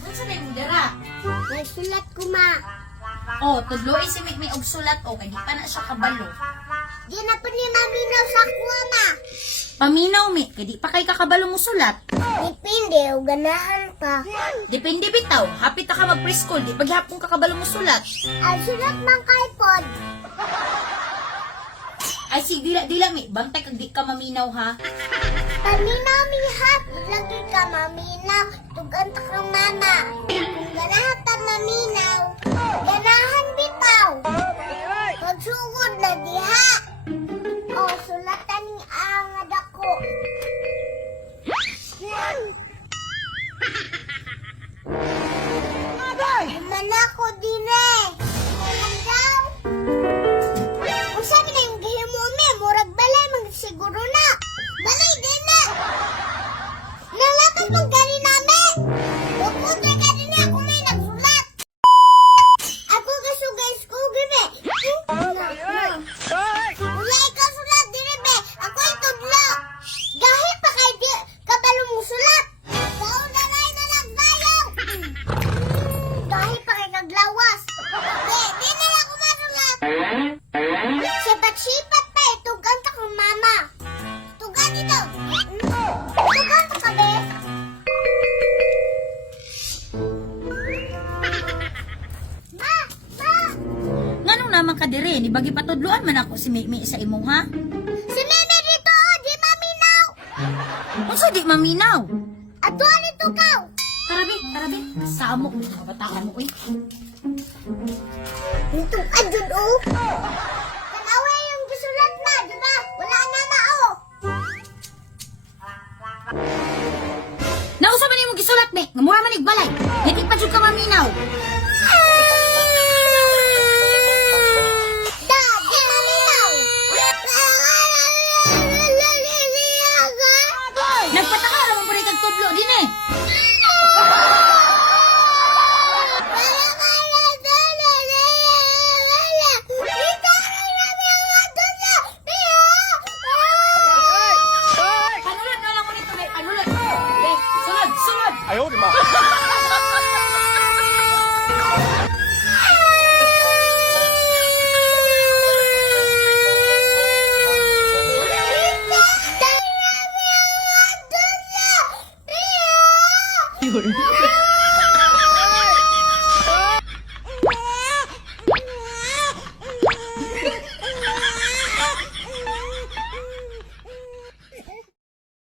sulat. Unsa na imong dira? Nagsulat ko, ma. Oh, tudloy si Mikmi og sulat o kay di pa na siya kabalo. Di na pa ni maminaw sa kuha, ma. Paminaw mi, kay di pa kay kakabalo mo sulat. Dipindi, o ganahan pa. Depende bitaw, hapit na ka mag preschool, di paghapon kakabalo mo sulat. Ang sulat mang kaipod. Ay sige, dila mi, bantay kag di ka maminaw ha. Paminaw mi hat, lagi ka maminaw. Tugan ta kang mama. Kung ganahan ta maminaw, ganahan bitaw. Magsugod na diha. O, sulatan ni angad ako. Naman ako din eh. Naman daw. Kung sabi na yung gihimo mi, murag balay, magsiguro na. Balay din na. Nalapan mong gani namin. Pupunta ka din ako may nagsulat. Ako kasugay school, gibe. Wala ikaw sulat, diribe. Ako itudlo. Dahil pa kay di kabalo mo sulat. Kao na nagbayang. Dahil pa kay naglawas. Di na lang ako masulat. Sipat-sipat pa eh. Tugan ta kang mama. Tugan ito. Tugan ta ka, be. Ma! Ma! Nganong naman ka dire, ni bagi patudloan man ako si Mikmi sa imo ha. Si Meme dito, oh, di maminaw. Unsa di maminaw? Ato nito ka. Tarabi, samok mo mga bataan mo eh. Nito adun oh. Kanawa yung gisulat na, di ba? Wala na mao. Nausa man imong gisulat ni, nga mura man igbalay. Hindi pa jud ka maminaw. Da, di maminaw. Nagpataka ra man pud kag tudlo din eh. Panulat na lang mo nito, be. Panulat. Be, sunod. 哎呦我的妈！ Yeah.